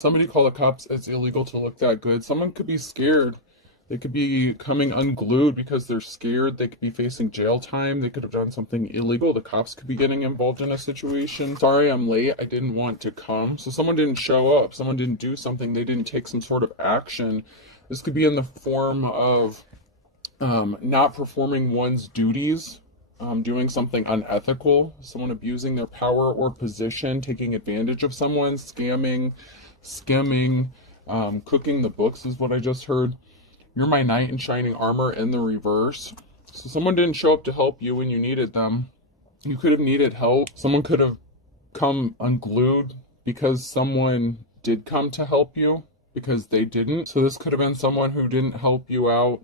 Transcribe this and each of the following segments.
Somebody call the cops. It's illegal to look that good. Someone could be scared. They could be coming unglued because they're scared. They could be facing jail time. They could have done something illegal. The cops could be getting involved in a situation. Sorry, I'm late. I didn't want to come. So someone didn't show up. Someone didn't do something. They didn't take some sort of action. This could be in the form of not performing one's duties, doing something unethical, someone abusing their power or position, taking advantage of someone, scamming, skimming, cooking the books is what I just heard. You're my knight in shining armor in the reverse. So someone didn't show up to help you when you needed them. You could have needed help. Someone could have come unglued because someone did come to help you because they didn't. So this could have been someone who didn't help you out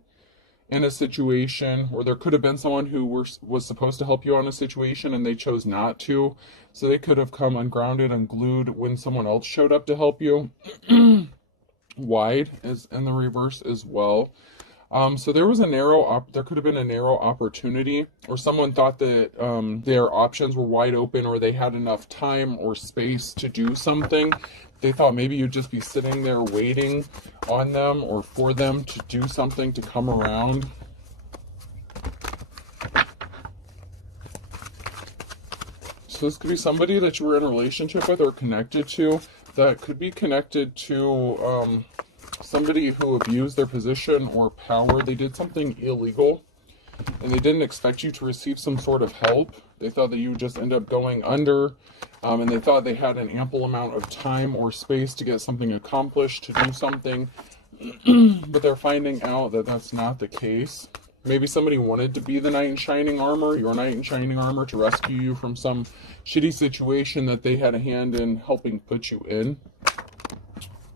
in a situation, or there could have been someone who was supposed to help you on a situation and they chose not to. So they could have come ungrounded, unglued when someone else showed up to help you. Wide is in the reverse as well. So there was there could have been a narrow opportunity, or someone thought that their options were wide open, or they had enough time or space to do something. They thought maybe you'd just be sitting there waiting on them or for them to do something, to come around. So this could be somebody that you were in a relationship with or connected to, that could be connected to somebody who abused their position or power. They did something illegal and they didn't expect you to receive some sort of help. They thought that you would just end up going under, and they thought they had an ample amount of time or space to get something accomplished, to do something, but they're finding out that that's not the case. Maybe somebody wanted to be the knight in shining armor, your knight in shining armor, to rescue you from some shitty situation that they had a hand in helping put you in.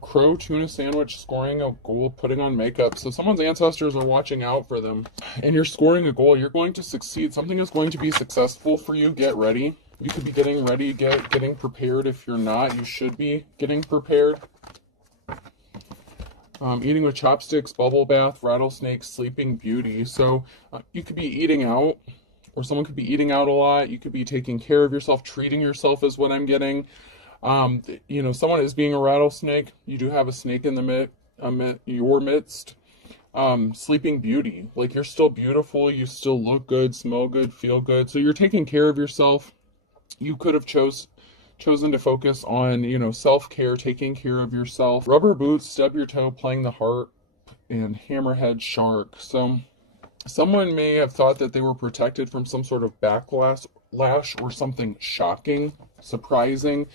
Crow, tuna sandwich, scoring a goal, putting on makeup. So someone's ancestors are watching out for them. And you're scoring a goal. You're going to succeed. Something is going to be successful for you. Get ready. You could be getting ready, getting prepared. If you're not, you should be getting prepared. Eating with chopsticks, bubble bath, rattlesnake, sleeping beauty. So you could be eating out, or someone could be eating out a lot. You could be taking care of yourself, treating yourself is what I'm getting. Someone is being a rattlesnake. You do have a snake in your midst. Sleeping beauty, like you're still beautiful, you still look good, smell good, feel good. So you're taking care of yourself. You could have chosen to focus on, self-care, taking care of yourself. Rubber boots, stub your toe, playing the harp, and hammerhead shark. So someone may have thought that they were protected from some sort of backlash or something shocking, surprising.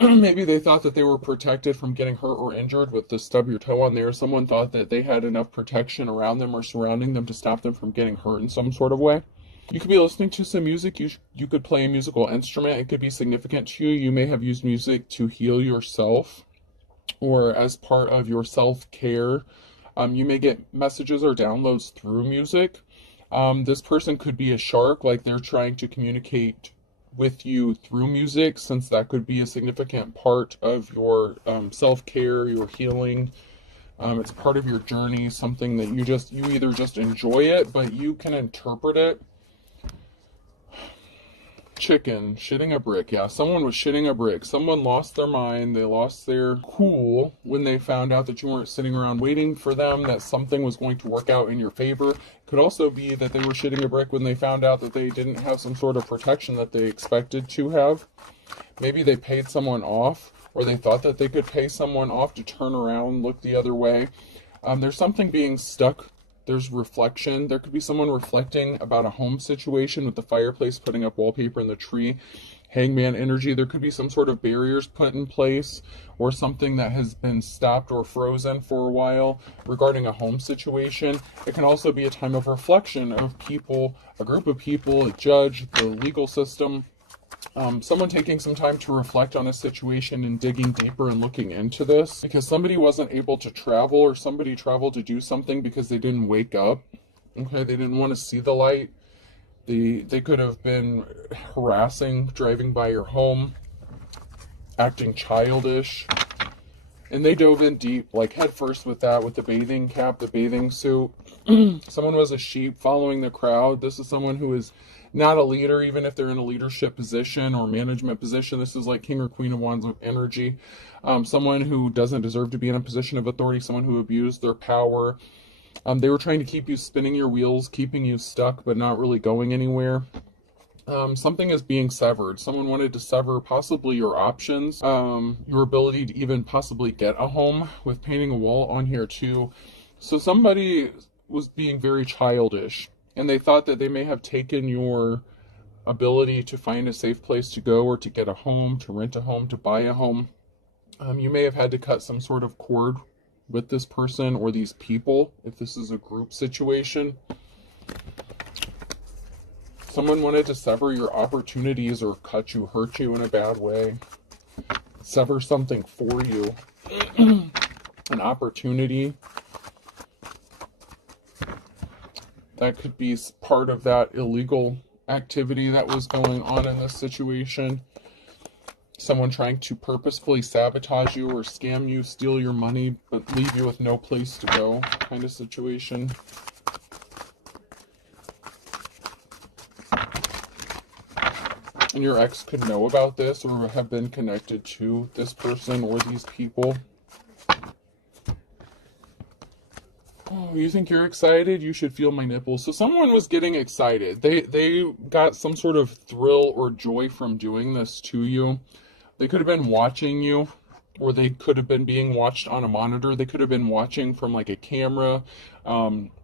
Maybe they thought that they were protected from getting hurt or injured with the stub your toe on there. Someone thought that they had enough protection around them or surrounding them to stop them from getting hurt in some sort of way. You could be listening to some music. You could play a musical instrument. It could be significant to you. You may have used music to heal yourself or as part of your self-care. You may get messages or downloads through music. This person could be a shark, like they're trying to communicate with you through music, since that could be a significant part of your self-care, your healing. It's part of your journey, something that you either just enjoy it, but you can interpret it. Chicken, shitting a brick. Yeah, someone was shitting a brick. Someone lost their mind. They lost their cool when they found out that you weren't sitting around waiting for them, that something was going to work out in your favor. Could also be that they were shitting a brick when they found out that they didn't have some sort of protection that they expected to have. Maybe they paid someone off, or they thought that they could pay someone off to turn around, look the other way. There's something being stuck. There's reflection. There could be someone reflecting about a home situation with the fireplace, putting up wallpaper in the tree. Hangman energy. There could be some sort of barriers put in place, or something that has been stopped or frozen for a while regarding a home situation. It can also be a time of reflection of people, a group of people, a judge, the legal system. Someone taking some time to reflect on a situation and digging deeper and looking into this, because somebody wasn't able to travel, or somebody traveled to do something because they didn't wake up. Okay, they didn't want to see the light. They could have been harassing, driving by your home, acting childish, and they dove in deep, like head first with that, with the bathing cap, the bathing suit. Someone was a sheep following the crowd. This is someone who is not a leader, even if they're in a leadership position or management position. This is like King or Queen of Wands with energy. someone who doesn't deserve to be in a position of authority, someone who abused their power. They were trying to keep you spinning your wheels, keeping you stuck, but not really going anywhere. Something is being severed. Someone wanted to sever possibly your options, your ability to even possibly get a home, with painting a wall on here too. So somebody was being very childish, and they thought that they may have taken your ability to find a safe place to go, or to get a home, to rent a home, to buy a home. You may have had to cut some sort of cord with this person or these people, if this is a group situation. Someone wanted to sever your opportunities, or cut you, hurt you in a bad way. Sever something for you. An opportunity. That could be part of that illegal activity that was going on in this situation. Someone trying to purposefully sabotage you or scam you, steal your money, but leave you with no place to go, kind of situation. And your ex could know about this, or have been connected to this person or these people. Oh, you think you're excited? You should feel my nipples. So someone was getting excited. They got some sort of thrill or joy from doing this to you. They could have been watching you, or they could have been being watched on a monitor. They could have been watching from like a camera.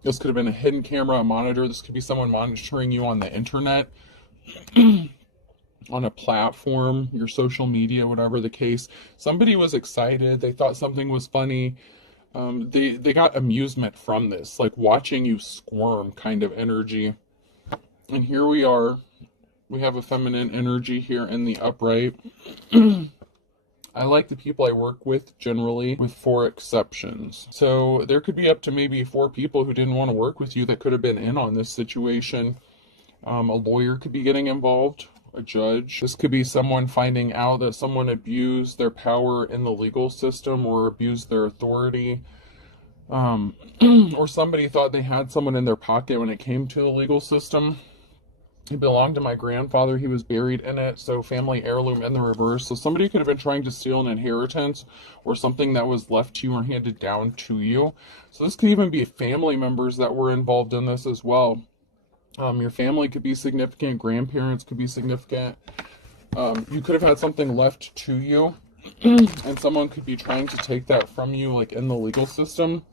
This could have been a hidden camera, a monitor. This could be someone monitoring you on the internet. On a platform, your social media, whatever the case. Somebody was excited. They thought something was funny. They got amusement from this, like watching you squirm kind of energy. And here we are. We have a feminine energy here in the upright. I like the people I work with generally, with 4 exceptions. So there could be up to maybe 4 people who didn't want to work with you that could have been in on this situation. A lawyer could be getting involved. A judge. This could be someone finding out that someone abused their power in the legal system, or abused their authority. Or somebody thought they had someone in their pocket when it came to the legal system. It belonged to my grandfather. He was buried in it. So family heirloom in the reverse. So somebody could have been trying to steal an inheritance, or something that was left to you or handed down to you. So this could even be family members that were involved in this as well. Your family could be significant. Grandparents could be significant. You could have had something left to you, and someone could be trying to take that from you, like in the legal system.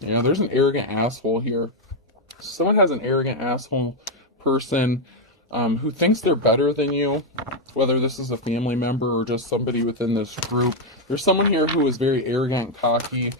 Yeah, there's an arrogant asshole here. Someone has an arrogant asshole person who thinks they're better than you, whether this is a family member or just somebody within this group. There's someone here who is very arrogant and cocky.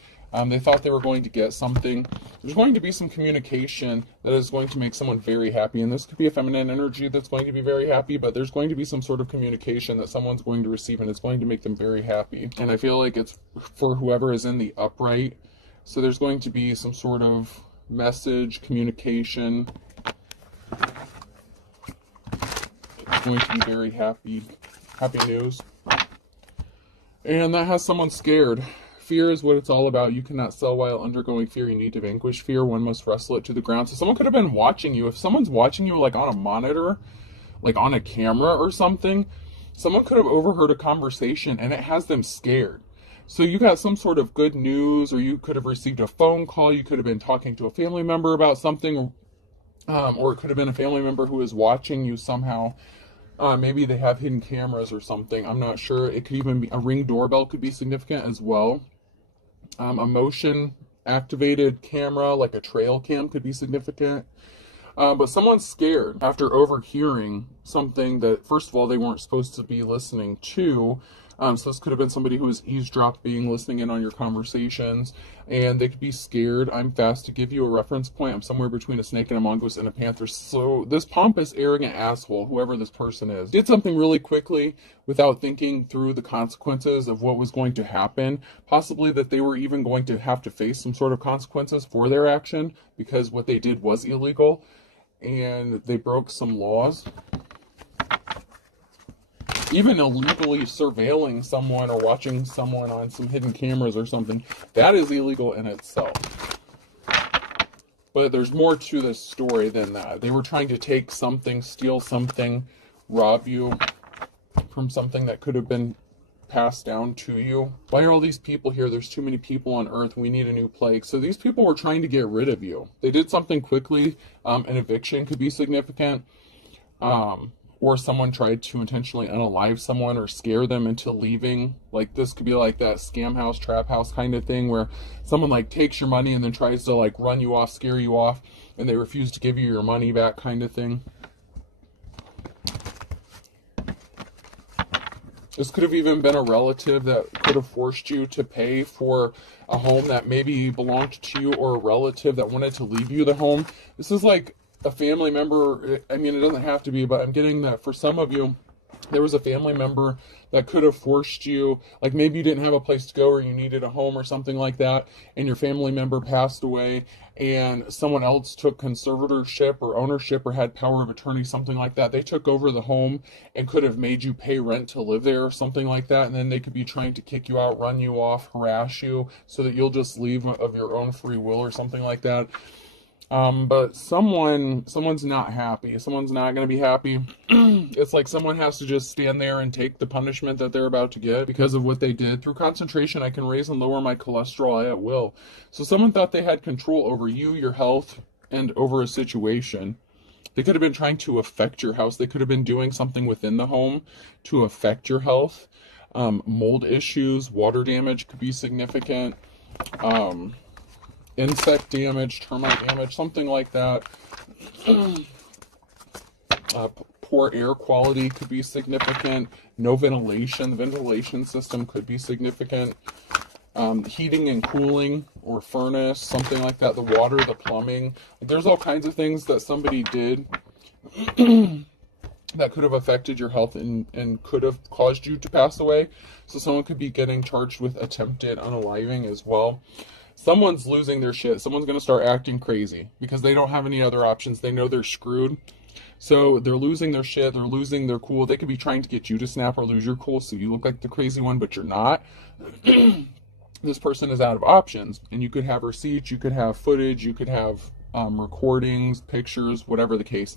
They thought they were going to get something. There's going to be some communication that is going to make someone very happy. And this could be a feminine energy that's going to be very happy, but there's going to be some sort of communication that someone's going to receive, and it's going to make them very happy. And I feel like it's for whoever is in the upright. So there's going to be some sort of message, communication. It's going to be very happy news. And that has someone scared. Fear is what it's all about. You cannot sell while undergoing fear. You need to vanquish fear. One must wrestle it to the ground. So someone could have been watching you. If someone's watching you like on a monitor, like on a camera or something, someone could have overheard a conversation and it has them scared. So you got some sort of good news, or you could have received a phone call. You could have been talking to a family member about something, or it could have been a family member who is watching you somehow. Maybe they have hidden cameras or something. I'm not sure. It could even be a Ring doorbell could be significant as well. A motion activated camera, like a trail cam, could be significant. But someone's scared after overhearing something that, first of all, they weren't supposed to be listening to. So this could have been somebody who was eavesdropping, listening in on your conversations, and they could be scared. I'm fast to give you a reference point. I'm somewhere between a snake and a mongoose and a panther. So this pompous, arrogant asshole, whoever this person is, did something really quickly without thinking through the consequences of what was going to happen. Possibly that they were even going to have to face some sort of consequences for their action, because what they did was illegal, and they broke some laws. Even illegally surveilling someone or watching someone on some hidden cameras or something, that is illegal in itself. But there's more to this story than that. They were trying to take something, steal something, rob you from something that could have been passed down to you. Why are all these people here? There's too many people on Earth. We need a new plague. So these people were trying to get rid of you. They did something quickly. An eviction could be significant. Or someone tried to intentionally unalive someone or scare them into leaving. Like, this could be like that scam house, trap house kind of thing, where someone like takes your money and then tries to like run you off, scare you off, and they refuse to give you your money back kind of thing. This could have even been a relative that could have forced you to pay for a home that maybe belonged to you, or a relative that wanted to leave you the home. This is like a family member. I mean, it doesn't have to be, but I'm getting that for some of you, there was a family member that could have forced you, like maybe you didn't have a place to go or you needed a home or something like that, and your family member passed away and someone else took conservatorship or ownership or had power of attorney, something like that. They took over the home and could have made you pay rent to live there or something like that, and then they could be trying to kick you out, run you off, harass you so that you'll just leave of your own free will or something like that. But someone's not happy. Someone's not going to be happy. It's like someone has to just stand there and take the punishment that they're about to get because of what they did. Through concentration, I can raise and lower my cholesterol at will. So someone thought they had control over you, your health, and over a situation. They could have been trying to affect your house. They could have been doing something within the home to affect your health. Mold issues, water damage could be significant. Insect damage, termite damage, something like that. Poor air quality could be significant. No ventilation. The ventilation system could be significant. Heating and cooling or furnace, something like that. The water, the plumbing. There's all kinds of things that somebody did that could have affected your health and could have caused you to pass away. So someone could be getting charged with attempted unaliving as well. Someone's losing their shit. Someone's going to start acting crazy because they don't have any other options. They know they're screwed. So they're losing their shit. They're losing their cool. They could be trying to get you to snap or lose your cool so you look like the crazy one, but you're not. This person is out of options. And you could have receipts. You could have footage. You could have recordings, pictures, whatever the case.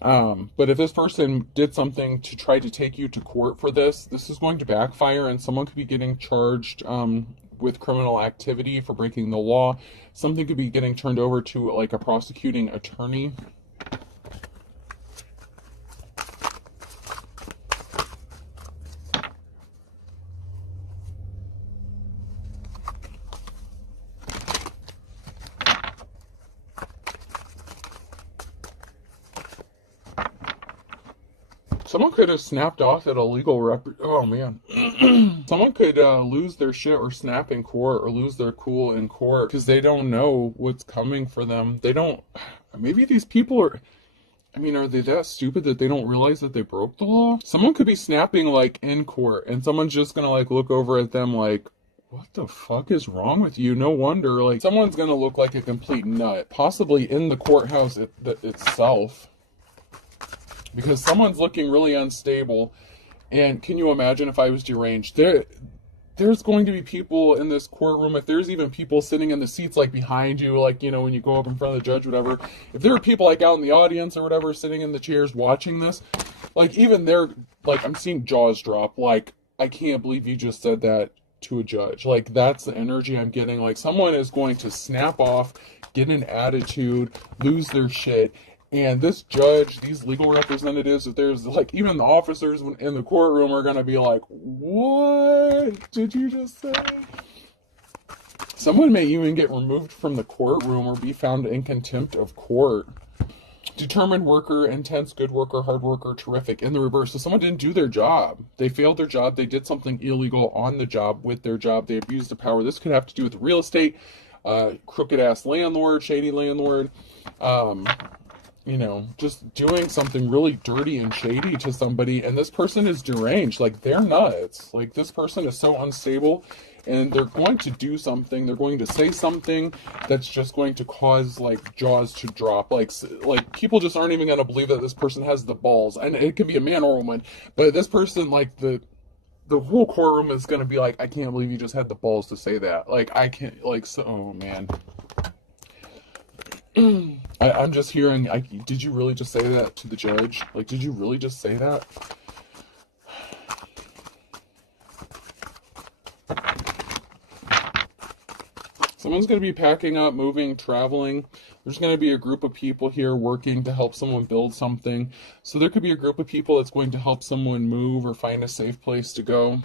But if this person did something to try to take you to court for this, this is going to backfire, and someone could be getting charged with criminal activity for breaking the law. Something could be getting turned over to like a prosecuting attorney. Someone could have snapped off at a legal oh man. Someone could lose their shit or snap in court or lose their cool in court because they don't know what's coming for them. They don't, maybe these people are, I mean, are they that stupid that they don't realize that they broke the law? Someone could be snapping like in court and someone's just gonna like look over at them like, what the fuck is wrong with you? No wonder, like someone's gonna look like a complete nut, possibly in the courthouse itself. Because someone's looking really unstable. And can you imagine if I was deranged? There's going to be people in this courtroom, if there's even people sitting in the seats like behind you, like, you know, when you go up in front of the judge, whatever. If there are people like out in the audience or whatever, sitting in the chairs watching this, like even they're, like I'm seeing jaws drop. Like, I can't believe you just said that to a judge. Like, that's the energy I'm getting. Like, someone is going to snap off, get an attitude, lose their shit. And this judge, these legal representatives, if there's like even the officers in the courtroom are going to be like, what did you just say? Someone may even get removed from the courtroom or be found in contempt of court. Determined worker, intense, good worker, hard worker, terrific. In the reverse, so someone didn't do their job. They failed their job. They did something illegal on the job with their job. They abused the power. This could have to do with real estate, crooked ass landlord, shady landlord, you know, just doing something really dirty and shady to somebody, and this person is deranged. Like, they're nuts. Like, this person is so unstable, and they're going to do something, they're going to say something that's just going to cause, like, jaws to drop. Like people just aren't even going to believe that this person has the balls. And it could be a man or a woman, but this person, like, the whole courtroom is going to be like, I can't believe you just had the balls to say that. Like, I can't, like, so, oh, man. I'm just hearing, did you really just say that to the judge? Like, did you really just say that? Someone's going to be packing up, moving, traveling. There's going to be a group of people here working to help someone build something. So there could be a group of people that's going to help someone move or find a safe place to go.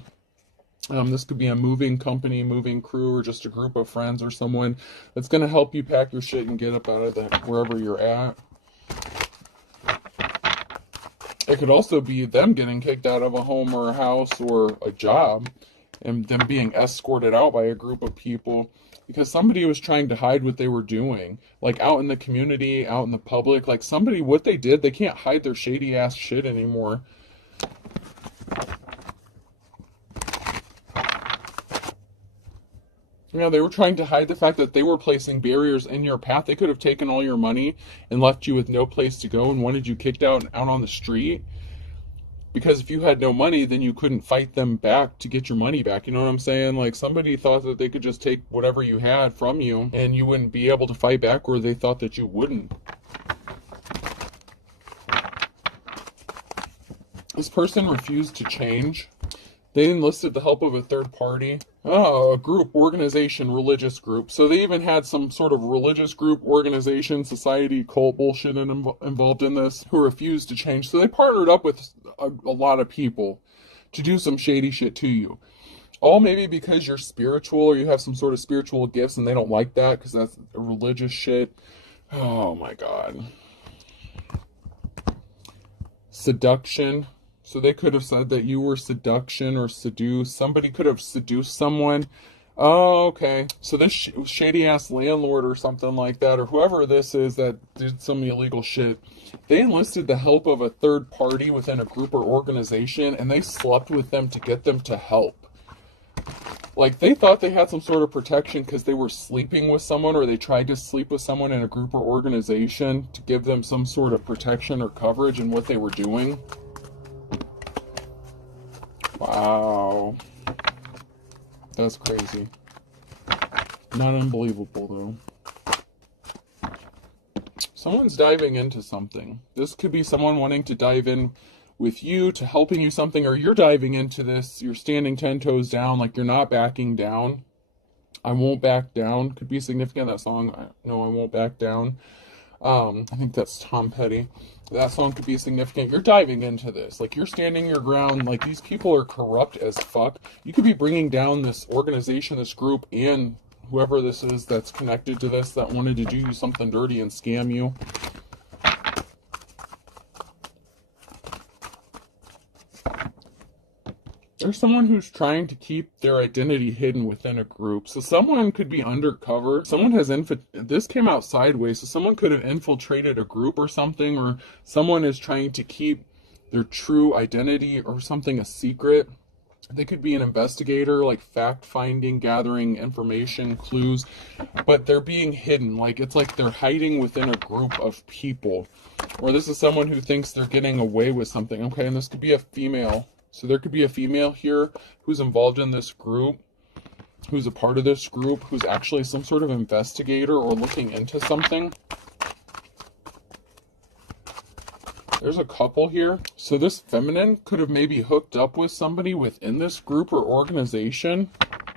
This could be a moving company, moving crew, or just a group of friends or someone that's going to help you pack your shit and get up out of wherever you're at. It could also be them getting kicked out of a home or a house or a job and them being escorted out by a group of people because somebody was trying to hide what they were doing. Like out in the community, out in the public, like somebody, what they did, they can't hide their shady ass shit anymore. You know, they were trying to hide the fact that they were placing barriers in your path. They could have taken all your money and left you with no place to go and wanted you kicked out on the street. Because if you had no money, then you couldn't fight them back to get your money back. You know what I'm saying? Like somebody thought that they could just take whatever you had from you and you wouldn't be able to fight back, or they thought that you wouldn't. This person refused to change. They enlisted the help of a third party. Oh, a group, organization, religious group. So they even had some sort of religious group, organization, society, cult bullshit involved in this who refused to change. So they partnered up with a lot of people to do some shady shit to you. All maybe because you're spiritual or you have some sort of spiritual gifts and they don't like that because that's religious shit. Oh my God. Seduction. So they could have said that you were seduction or seduce. Somebody could have seduced someone. Oh, okay. So this shady ass landlord or something like that, or whoever this is that did some illegal shit, they enlisted the help of a third party within a group or organization, and they slept with them to get them to help. Like they thought they had some sort of protection because they were sleeping with someone, or they tried to sleep with someone in a group or organization to give them some sort of protection or coverage in what they were doing. Wow. That's crazy. Not unbelievable, though. Someone's diving into something. This could be someone wanting to dive in with you, to helping you something, or you're diving into this. You're standing 10 toes down, like you're not backing down. I won't back down. Could be significant, that song. No, I won't back down. I think that's Tom Petty. That song could be significant. You're diving into this. Like, you're standing your ground. Like, these people are corrupt as fuck. You could be bringing down this organization, this group, and whoever this is that's connected to this that wanted to do you something dirty and scam you. There's someone who's trying to keep their identity hidden within a group. So someone could be undercover. Someone has this came out sideways. So someone could have infiltrated a group or something, or someone is trying to keep their true identity or something a secret. They could be an investigator, like fact-finding, gathering information, clues, but they're being hidden. Like, it's like they're hiding within a group of people. Or this is someone who thinks they're getting away with something. Okay, and this could be a female. So there could be a female here who's involved in this group, who's a part of this group, who's actually some sort of investigator or looking into something. There's a couple here. So this feminine could have maybe hooked up with somebody within this group or organization,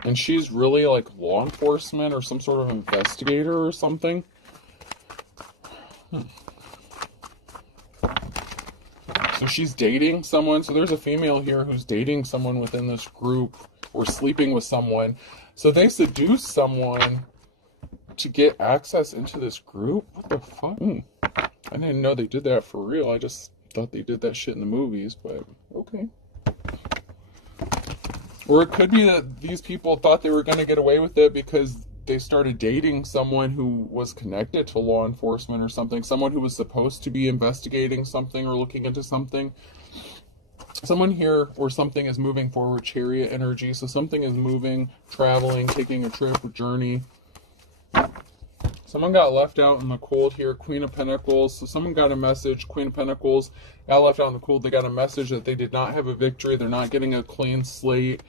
and she's really like law enforcement or some sort of investigator or something. So she's dating someone. So there's a female here who's dating someone within this group or sleeping with someone. So they seduce someone to get access into this group? What the fuck? I didn't know they did that for real. I just thought they did that shit in the movies, but okay. Or it could be that these people thought they were going to get away with it because they started dating someone who was connected to law enforcement or something. Someone who was supposed to be investigating something or looking into something. Someone here or something is moving forward, chariot energy. So something is moving, traveling, taking a trip, a journey. Someone got left out in the cold here, Queen of Pentacles. So someone got a message, Queen of Pentacles, got left out in the cold. They got a message that they did not have a victory. They're not getting a clean slate.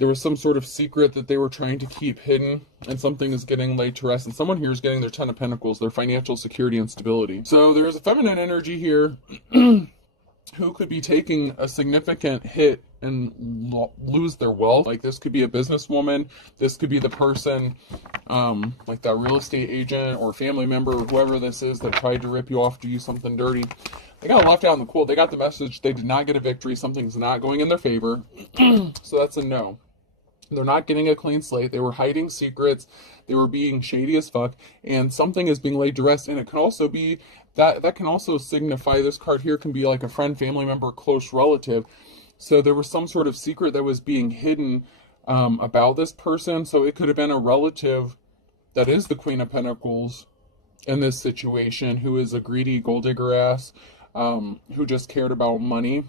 There was some sort of secret that they were trying to keep hidden, and something is getting laid to rest. And someone here is getting their Ten of Pentacles, their financial security and stability. So there's a feminine energy here who could be taking a significant hit and lose their wealth. Like, this could be a businesswoman. This could be the person, like that real estate agent or family member or whoever this is that tried to rip you off, do you something dirty. They got left out in the cold. They got the message. They did not get a victory. Something's not going in their favor. So that's a no. They're not getting a clean slate. They were hiding secrets. They were being shady as fuck. And something is being laid to rest. And it can also be, that can also signify, this card here can be like a friend, family member, close relative. So there was some sort of secret that was being hidden about this person. So it could have been a relative that is the Queen of Pentacles in this situation, who is a greedy gold digger ass, who just cared about money.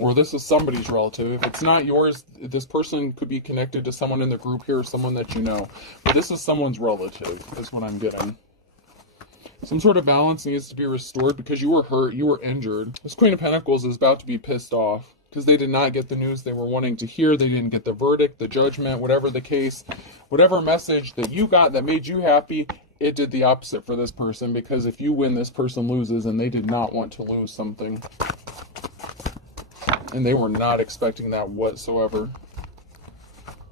Or this is somebody's relative. If it's not yours, this person could be connected to someone in the group here, or someone that you know. But this is someone's relative, is what I'm getting. Some sort of balance needs to be restored because you were hurt, you were injured. This Queen of Pentacles is about to be pissed off because they did not get the news they were wanting to hear. They didn't get the verdict, the judgment, whatever the case. Whatever message that you got that made you happy, it did the opposite for this person, because if you win, this person loses, and they did not want to lose something. And they were not expecting that whatsoever.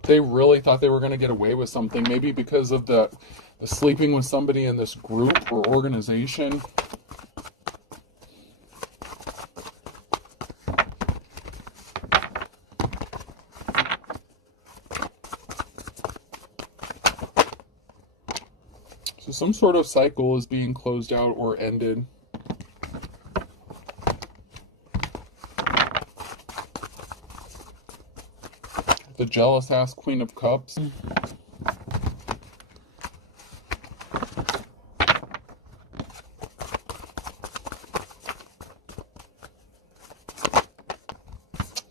They really thought they were going to get away with something, maybe because of the sleeping with somebody in this group or organization. So some sort of cycle is being closed out or ended. The jealous ass Queen of Cups.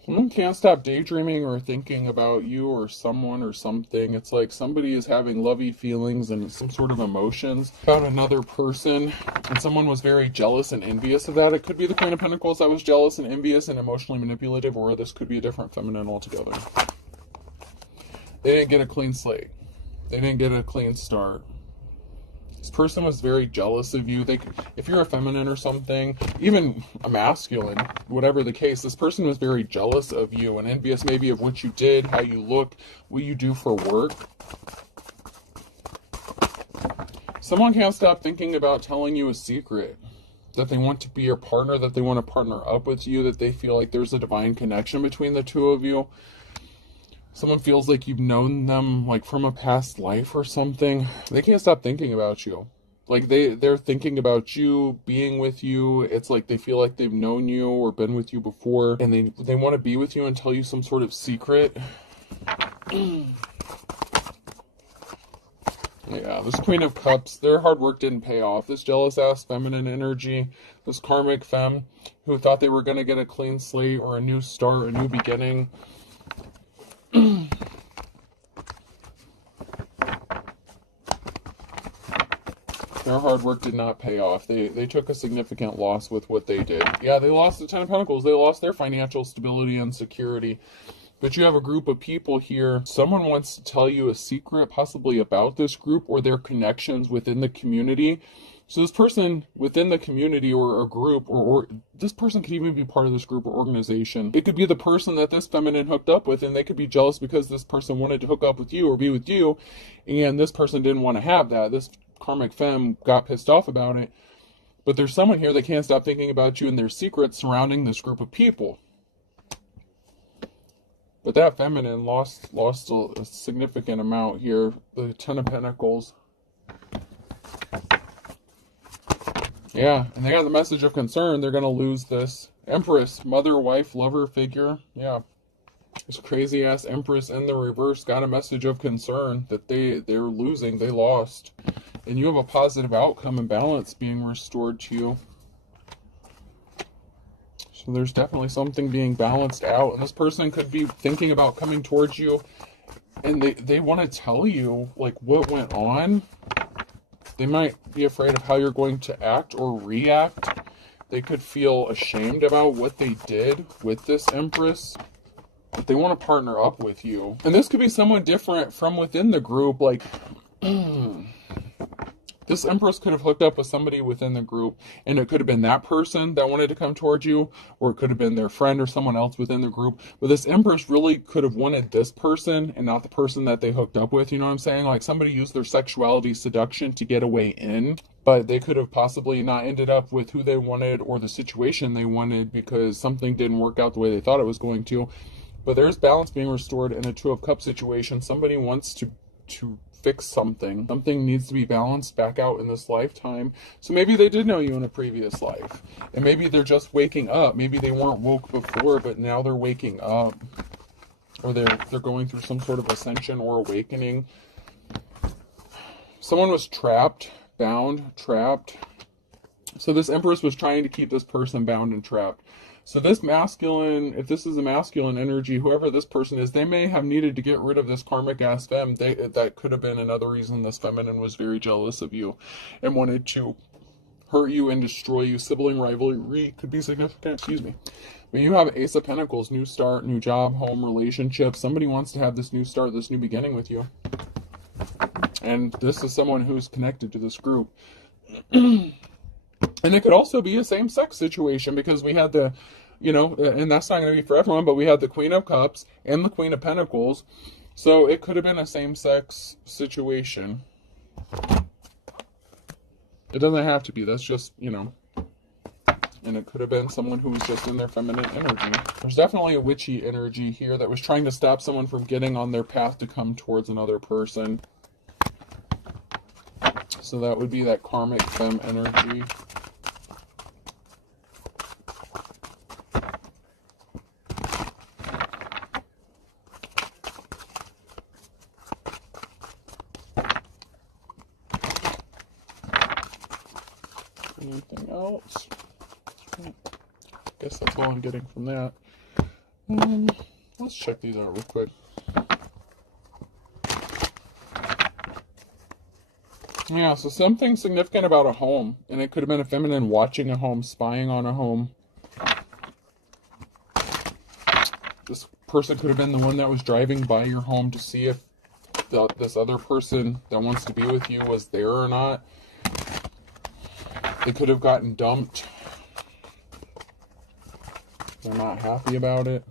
Someone can't stop daydreaming or thinking about you or someone or something. It's like somebody is having lovey feelings and some sort of emotions about another person, and someone was very jealous and envious of that. It could be the Queen of Pentacles that was jealous and envious and emotionally manipulative, or this could be a different feminine altogether. They didn't get a clean slate. They didn't get a clean start. This person was very jealous of you. If you're a feminine or something, even a masculine, whatever the case, this person was very jealous of you and envious maybe of what you did, how you look, what you do for work. Someone can't stop thinking about telling you a secret, that they want to be your partner, that they want to partner up with you, that they feel like there's a divine connection between the two of you. Someone feels like you've known them like from a past life or something. They can't stop thinking about you. Like they're thinking about you, being with you. It's like they feel like they've known you or been with you before, and they want to be with you and tell you some sort of secret. Yeah, this Queen of Cups, their hard work didn't pay off. This jealous ass feminine energy, this karmic femme who thought they were going to get a clean slate or a new start, a new beginning. Their hard work did not pay off. They took a significant loss with what they did. Yeah, they lost the Ten of Pentacles. They lost their financial stability and security. But you have a group of people here. Someone wants to tell you a secret, possibly about this group or their connections within the community. So this person within the community or a group, or this person could even be part of this group or organization. It could be the person that this feminine hooked up with, and they could be jealous because this person wanted to hook up with you or be with you, and this person didn't want to have that. This karmic femme got pissed off about it. But there's someone here that can't stop thinking about you and their secrets surrounding this group of people. But that feminine lost a significant amount here. The Ten of Pentacles. Yeah, and they got the message of concern. They're going to lose this Empress, mother, wife, lover figure. Yeah. This crazy-ass Empress in the reverse got a message of concern that they're losing. They lost. And you have a positive outcome and balance being restored to you. So there's definitely something being balanced out. And this person could be thinking about coming towards you. And they want to tell you, like, what went on. They might be afraid of how you're going to act or react. They could feel ashamed about what they did with this Empress, but they want to partner up with you. And this could be someone different from within the group. Like, this Empress could have hooked up with somebody within the group, and it could have been that person that wanted to come towards you, or it could have been their friend or someone else within the group. But this Empress really could have wanted this person and not the person that they hooked up with. You know what I'm saying? Like, somebody used their sexuality seduction to get a way in, but they could have possibly not ended up with who they wanted or the situation they wanted because something didn't work out the way they thought it was going to. But there's balance being restored in a Two of Cups situation. Somebody wants to fix something. Something needs to be balanced back out in this lifetime. So maybe they did know you in a previous life. And maybe they're just waking up. Maybe they weren't woke before, but now they're waking up. Or they're going through some sort of ascension or awakening. Someone was trapped, bound, trapped. So this Empress was trying to keep this person bound and trapped. So this masculine, if this is a masculine energy, whoever this person is, they may have needed to get rid of this karmic ass femme. That could have been another reason this feminine was very jealous of you and wanted to hurt you and destroy you. Sibling rivalry could be significant, excuse me. But you have Ace of Pentacles, new start, new job, home, relationship. Somebody wants to have this new start, this new beginning with you. And this is someone who's connected to this group. And it could also be a same-sex situation because we had the, you know, and that's not going to be for everyone, but we had the Queen of Cups and the Queen of Pentacles. So it could have been a same-sex situation. It doesn't have to be. That's just, you know. And it could have been someone who was just in their feminine energy. There's definitely a witchy energy here that was trying to stop someone from getting on their path to come towards another person. So that would be that karmic femme energy. Anything else? I guess that's all I'm getting from that. Let's check these out real quick. Yeah, so something significant about a home, and it could have been a feminine watching a home, spying on a home. This person could have been the one that was driving by your home to see if this other person that wants to be with you was there or not. They could have gotten dumped. They're not happy about it.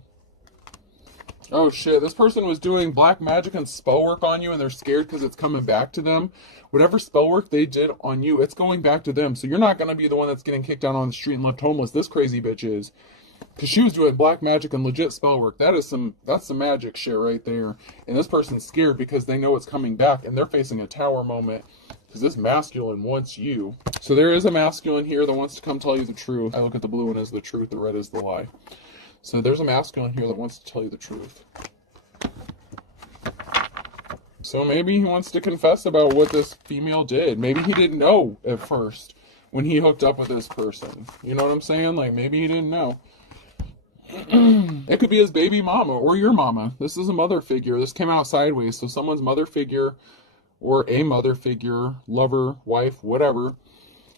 Oh shit, this person was doing black magic and spell work on you and they're scared because it's coming back to them. Whatever spell work they did on you, it's going back to them. So you're not going to be the one that's getting kicked out on the street and left homeless. This crazy bitch is. Because she was doing black magic and legit spell work. That's some magic shit right there. And this person's scared because they know it's coming back and they're facing a tower moment. Because this masculine wants you. So there is a masculine here that wants to come tell you the truth. I look at the blue one as the truth, the red is the lie. So there's a masculine here that wants to tell you the truth. So maybe he wants to confess about what this female did. Maybe he didn't know at first when he hooked up with this person. You know what I'm saying? Like, maybe he didn't know. It could be his baby mama or your mama. This is a mother figure. This came out sideways. So someone's mother figure or a mother figure, lover, wife, whatever.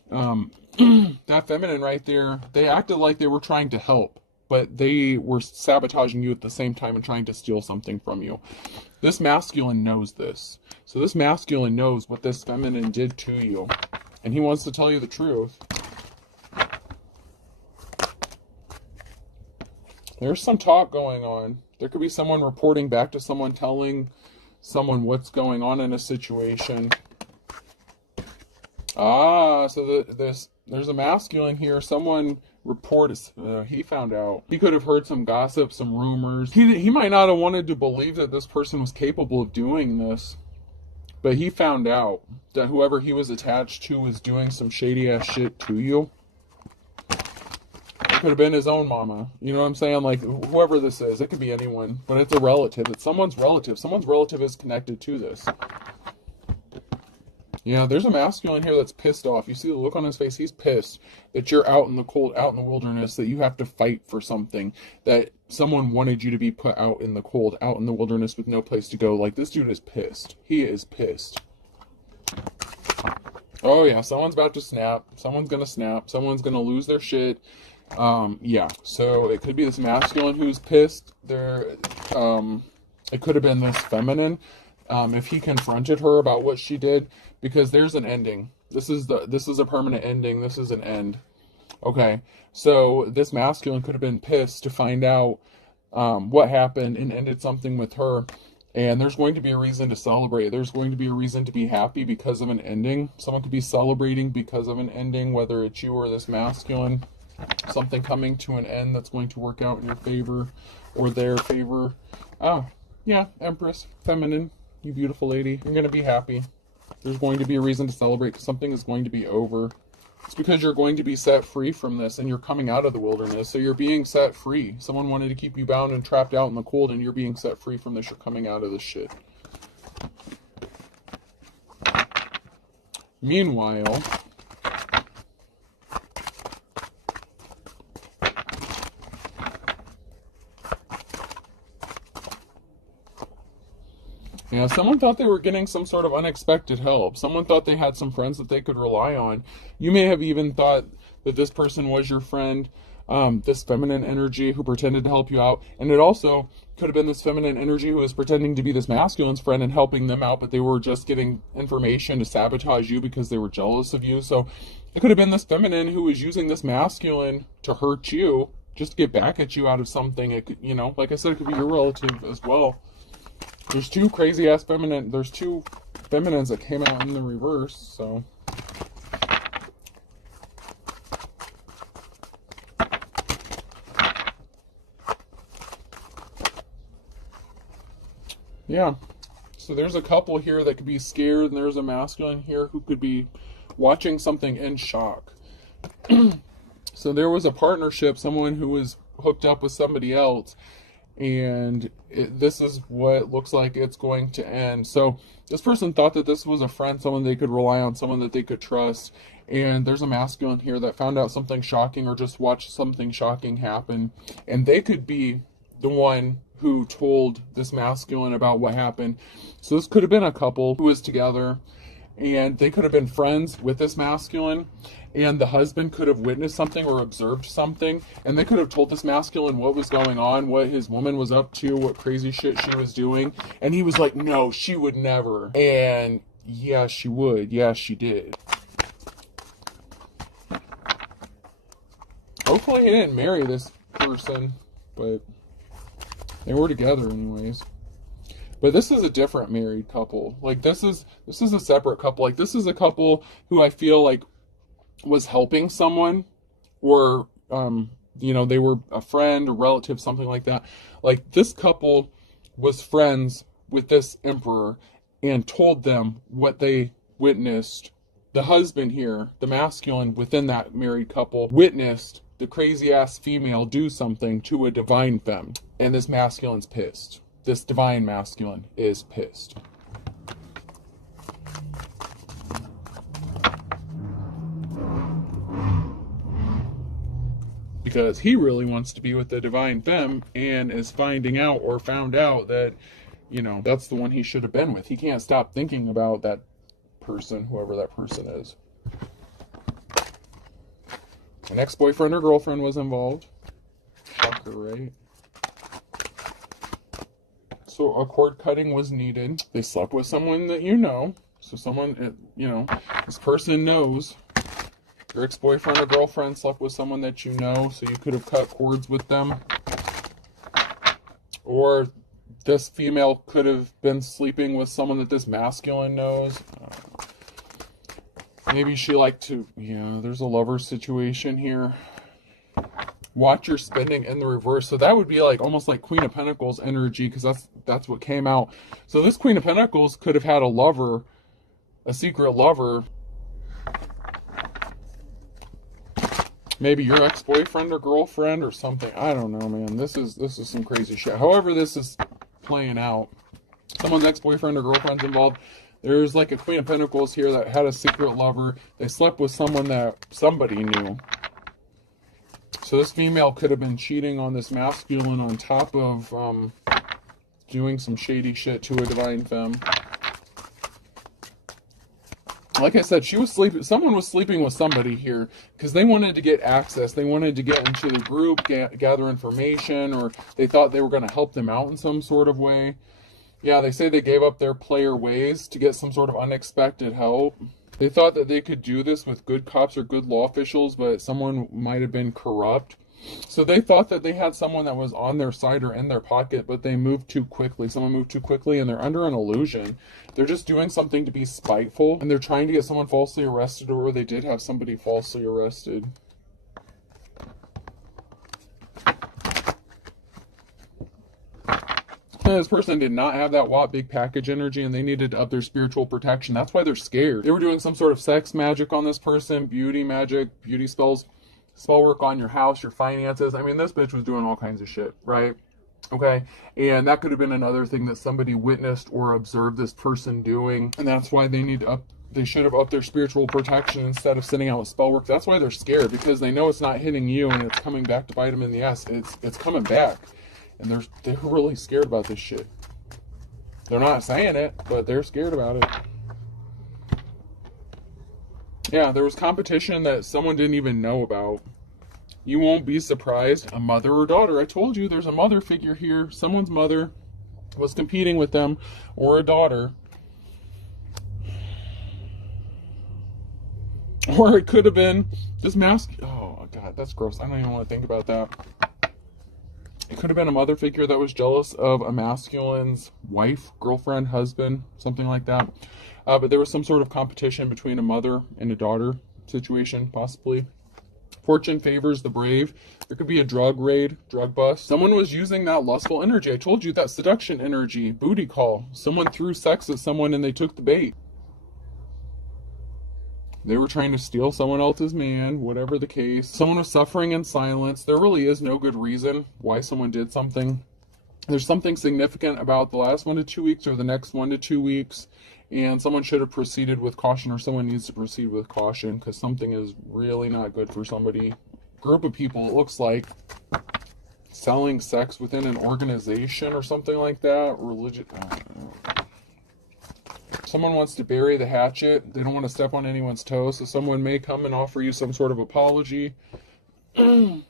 That feminine right there, they acted like they were trying to help. But they were sabotaging you at the same time and trying to steal something from you. This masculine knows this. So this masculine knows what this feminine did to you. And he wants to tell you the truth. There's some talk going on. There could be someone reporting back to someone, telling someone what's going on in a situation. Ah, so there's a masculine here. Someone reported, he found out. He could have heard some gossip, some rumors. He might not have wanted to believe that this person was capable of doing this. But he found out that whoever he was attached to was doing some shady ass shit to you. It could have been his own mama. You know what I'm saying? Like, whoever this is. It could be anyone. But it's a relative. It's someone's relative. Someone's relative is connected to this. Yeah, there's a masculine here that's pissed off. You see the look on his face? He's pissed that you're out in the cold, out in the wilderness, that you have to fight for something, that someone wanted you to be put out in the cold, out in the wilderness with no place to go. Like, this dude is pissed. He is pissed. Oh yeah, someone's about to snap. Someone's gonna snap. Someone's gonna lose their shit. Yeah. So it could be this masculine who's pissed. It could have been this feminine. If he confronted her about what she did, because there's an ending. This is a permanent ending. This is an end. Okay. So this masculine could have been pissed to find out what happened and ended something with her. And there's going to be a reason to celebrate. There's going to be a reason to be happy because of an ending. Someone could be celebrating because of an ending, whether it's you or this masculine. Something coming to an end that's going to work out in your favor or their favor. Oh, yeah, Empress, feminine, you beautiful lady. You're going to be happy. There's going to be a reason to celebrate because something is going to be over. It's because you're going to be set free from this and you're coming out of the wilderness. So you're being set free. Someone wanted to keep you bound and trapped out in the cold and you're being set free from this. You're coming out of this shit. Meanwhile, yeah, someone thought they were getting some sort of unexpected help. Someone thought they had some friends that they could rely on. You may have even thought that this person was your friend, this feminine energy who pretended to help you out. And it also could have been this feminine energy who was pretending to be this masculine's friend and helping them out, but they were just getting information to sabotage you because they were jealous of you. So it could have been this feminine who was using this masculine to hurt you, just to get back at you out of something. It could, like I said, it could be your relative as well. There's two crazy ass feminine. There's two feminines that came out in the reverse. So yeah. So there's a couple here that could be scared, and there's a masculine here who could be watching something in shock. So there was a partnership, someone who was hooked up with somebody else. And this is what looks like it's going to end. So this person thought that this was a friend, someone they could rely on, someone that they could trust. And there's a masculine here that found out something shocking or just watched something shocking happen. And they could be the one who told this masculine about what happened. So this could have been a couple who was together, and they could have been friends with this masculine, and the husband could have witnessed something or observed something, and they could have told this masculine what was going on, what his woman was up to, what crazy shit she was doing, and he was like, no, she would never. And yeah, she would. Yeah, she did. Hopefully he didn't marry this person, but they were together anyways. But this is a different married couple. Like this is a separate couple. Like this is a couple who I feel like was helping someone, or they were a friend, a relative, something like that. Like this couple was friends with this emperor and told them what they witnessed. The husband here, the masculine within that married couple, witnessed the crazy ass female do something to a divine femme, and this masculine's pissed. This divine masculine is pissed. Because he really wants to be with the divine femme and is finding out or found out that, that's the one he should have been with. He can't stop thinking about that person, whoever that person is. An ex-boyfriend or girlfriend was involved. Shocker, right? So a cord cutting was needed. They slept with someone that you know. So someone, this person knows. Your ex-boyfriend or girlfriend slept with someone that you know, so you could have cut cords with them. Or this female could have been sleeping with someone that this masculine knows. Maybe she liked to, there's a lover situation here. Watch your spending in the reverse. So that would be like almost like Queen of Pentacles energy, because that's what came out. So this Queen of Pentacles could have had a lover, a secret lover. Maybe your ex-boyfriend or girlfriend or something. I don't know, man. This is some crazy shit. However this is playing out, someone's ex-boyfriend or girlfriend's involved. There's like a Queen of Pentacles here that had a secret lover. They slept with someone that somebody knew. So this female could have been cheating on this masculine on top of doing some shady shit to a divine femme. Like I said, she was sleeping. Someone was sleeping with somebody here because they wanted to get access. They wanted to get into the group, gather information, or they thought they were going to help them out in some sort of way. Yeah, they say they gave up their player ways to get some sort of unexpected help. They thought that they could do this with good cops or good law officials, but someone might have been corrupt. So they thought that they had someone that was on their side or in their pocket, but they moved too quickly. Someone moved too quickly, and they're under an illusion. They're just doing something to be spiteful, and they're trying to get someone falsely arrested, or they did have somebody falsely arrested. This person did not have that big package energy, and they needed to up their spiritual protection. That's why they're scared. They were doing some sort of sex magic on this person, beauty magic, beauty spells, spell work on your house, your finances. I mean, this bitch was doing all kinds of shit, right? Okay, and that could have been another thing that somebody witnessed or observed this person doing, and that's why they need to up. They should have upped their spiritual protection instead of sending out with spell work. That's why they're scared, because they know it's not hitting you and it's coming back to bite them in the ass. It's coming back. And they're really scared about this shit. They're not saying it, but they're scared about it. Yeah, there was competition that someone didn't even know about. You won't be surprised. A mother or daughter. I told you there's a mother figure here. Someone's mother was competing with them, or a daughter. Or it could have been this mask. Oh, God, that's gross. I don't even want to think about that. It could have been a mother figure that was jealous of a masculine's wife, girlfriend, husband, something like that. But there was some sort of competition between a mother and a daughter situation, possibly. Fortune favors the brave. There could be a drug raid, drug bust. Someone was using that lustful energy. I told you, that seduction energy, booty call. Someone threw sex at someone and they took the bait. They were trying to steal someone else's man, whatever the case. Someone was suffering in silence. There really is no good reason why someone did something. There's something significant about the last 1 to 2 weeks or the next 1 to 2 weeks, and someone should have proceeded with caution, or someone needs to proceed with caution, because something is really not good for somebody. Group of people, it looks like, selling sex within an organization or something like that. Religion. Someone wants to bury the hatchet. They don't want to step on anyone's toes, so someone may come and offer you some sort of apology. A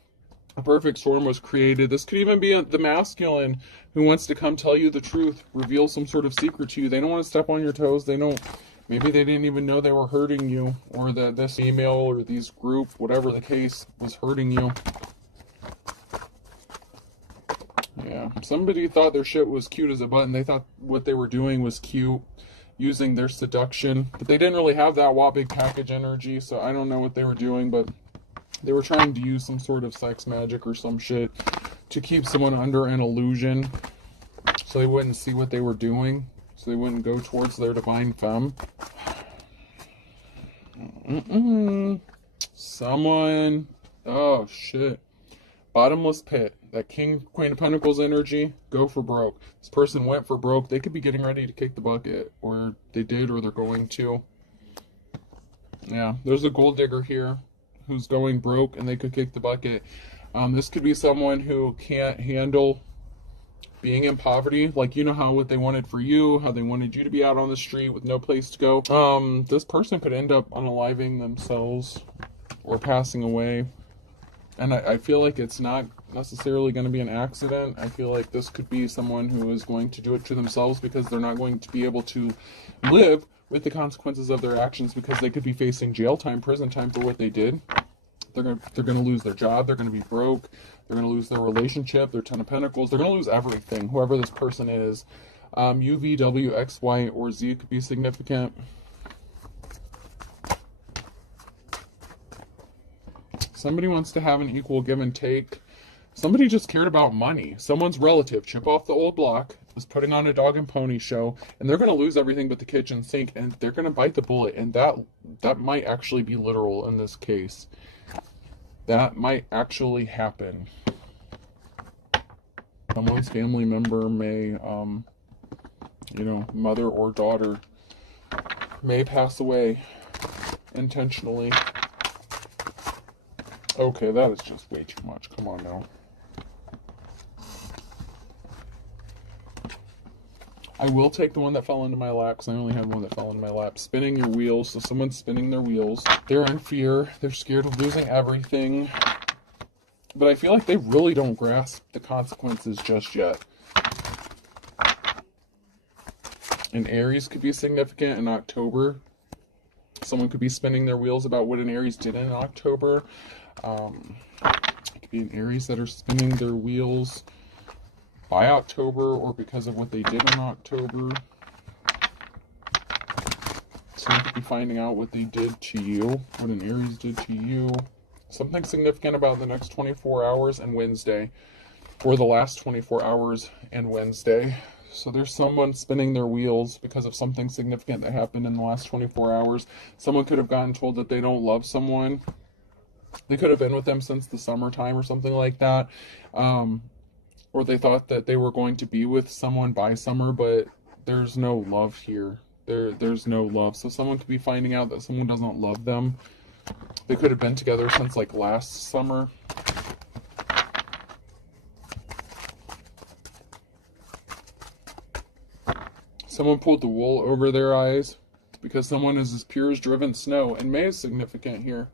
perfect storm was created. This could even be the masculine who wants to come tell you the truth, reveal some sort of secret to you. They don't want to step on your toes. They don't. Maybe they didn't even know they were hurting you, or that this email or these group, whatever the case, was hurting you. Yeah, somebody thought their shit was cute as a button. They thought what they were doing was cute, using their seduction, but they didn't really have that big package energy, so I don't know what they were doing, but they were trying to use some sort of sex magic or some shit to keep someone under an illusion, so they wouldn't see what they were doing, so they wouldn't go towards their divine femme. Someone, oh shit, bottomless pit. That King, Queen of Pentacles energy, go for broke. This person went for broke. They could be getting ready to kick the bucket, or they did, or they're going to. Yeah, there's a gold digger here who's going broke, and they could kick the bucket. This could be someone who can't handle being in poverty. Like, you know how what they wanted for you, how they wanted you to be out on the street with no place to go. This person could end up unaliving themselves or passing away. And I feel like it's not necessarily going to be an accident. I feel like this could be someone who is going to do it to themselves, because they're not going to be able to live with the consequences of their actions, because they could be facing jail time, prison time for what they did. They're going to lose their job. They're going to be broke. They're going to lose their relationship, their 10 of Pentacles. They're going to lose everything, whoever this person is. U, V, W, X, Y, or Z could be significant. Somebody wants to have an equal give and take. Somebody just cared about money. Someone's relative, chip off the old block, was putting on a dog and pony show, and they're going to lose everything but the kitchen sink, and they're going to bite the bullet, and that might actually be literal in this case. That might actually happen. Someone's family member may, mother or daughter, may pass away intentionally. Okay, that is just way too much. Come on now. I will take the one that fell into my lap because I only have one that fell into my lap. Spinning your wheels. So someone's spinning their wheels. They're in fear. They're scared of losing everything. But I feel like they really don't grasp the consequences just yet. An Aries could be significant in October. Someone could be spinning their wheels about what an Aries did in October. It could be an Aries that are spinning their wheels by October or because of what they did in October. Someone could be finding out what they did to you, what an Aries did to you. Something significant about the next 24 hours and Wednesday, or the last 24 hours and Wednesday. So there's someone spinning their wheels because of something significant that happened in the last 24 hours. Someone could have gotten told that they don't love someone. They could have been with them since the summertime or something like that. Or they thought that they were going to be with someone by summer, but there's no love here. There's no love. So someone could be finding out that someone doesn't love them. They could have been together since like last summer. Someone pulled the wool over their eyes because someone is as pure as driven snow. And May is significant here.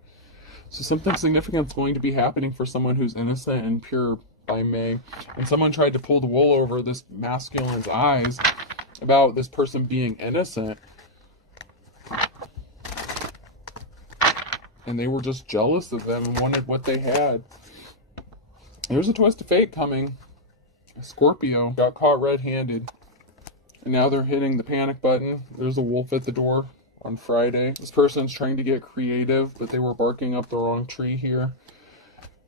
So something significant is going to be happening for someone who's innocent and pure by May. And someone tried to pull the wool over this masculine's eyes about this person being innocent. And they were just jealous of them and wanted what they had. There's a twist of fate coming. Scorpio got caught red-handed. And now they're hitting the panic button. There's a wolf at the door on Friday. This person's trying to get creative, but they were barking up the wrong tree here.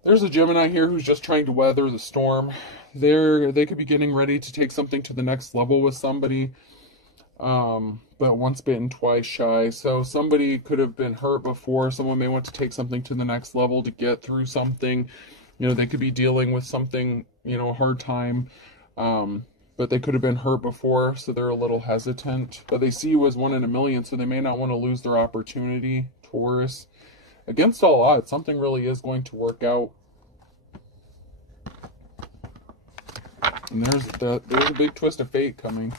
There's a Gemini here who's just trying to weather the storm. They could be getting ready to take something to the next level with somebody. But once bitten, twice shy. So somebody could have been hurt before. Someone may want to take something to the next level to get through something. You know, they could be dealing with something, you know, a hard time. But they could have been hurt before, so they're a little hesitant. But they see you as 1 in a million, so they may not want to lose their opportunity. Taurus. Against all odds, something really is going to work out. And there's a big twist of fate coming.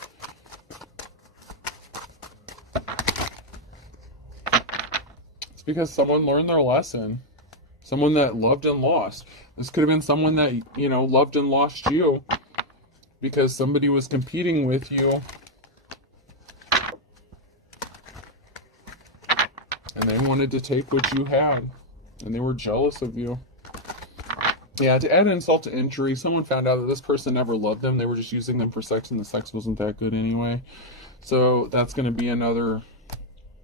It's because someone learned their lesson. Someone that loved and lost. This could have been someone that, you know, loved and lost you. Because somebody was competing with you. And they wanted to take what you had. And they were jealous of you. Yeah, to add insult to injury, someone found out that this person never loved them. They were just using them for sex, and the sex wasn't that good anyway. So that's going to be another,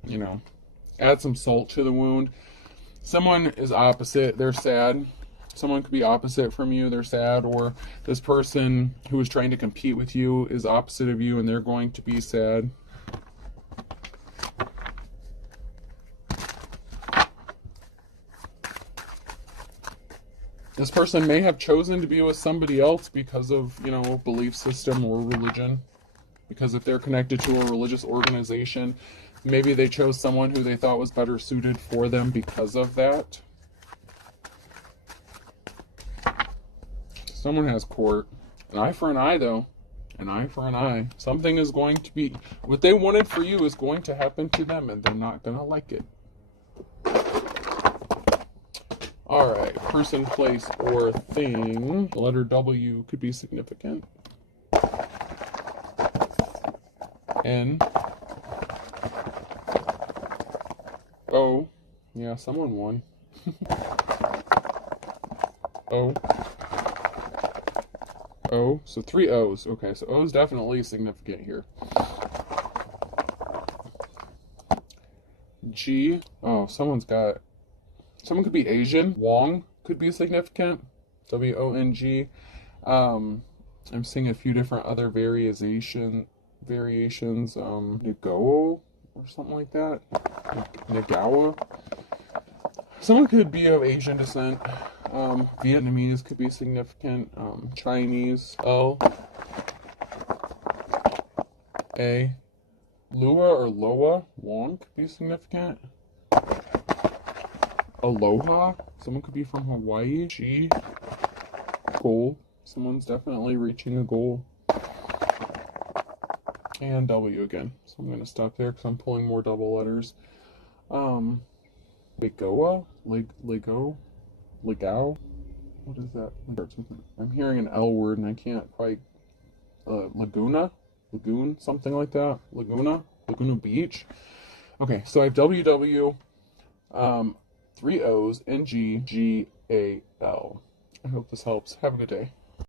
you know, add some salt to the wound. Someone is opposite. They're sad. Someone could be opposite from you, they're sad, or this person who is trying to compete with you is opposite of you and they're going to be sad. This person may have chosen to be with somebody else because of, you know, belief system or religion. Because if they're connected to a religious organization, maybe they chose someone who they thought was better suited for them because of that. Someone has court. An eye for an eye, though. An eye for an eye. Something is going to be... What they wanted for you is going to happen to them, and they're not going to like it. Alright. Person, place, or thing. The letter W could be significant. N. O. Yeah, someone won. O. O, so 3 O's. Okay, so O is definitely significant here. G, oh, someone could be Asian. Wong could be significant. W-O-N-G. I'm seeing a few different other variations. Nagao or something like that. Nagawa. Someone could be of Asian descent. Vietnamese could be significant. Chinese. L. A. Lua or Loa. Wong could be significant. Aloha. Someone could be from Hawaii. G. Goal. Someone's definitely reaching a goal. and W again. So I'm going to stop there because I'm pulling more double letters. Lagoa? Lego? Legao? What is that? I'm hearing an L word and I can't quite. Laguna? Lagoon? Something like that? Laguna? Laguna Beach? Okay, so I have WW, 3 O's, NG, GAL. I hope this helps. Have a good day.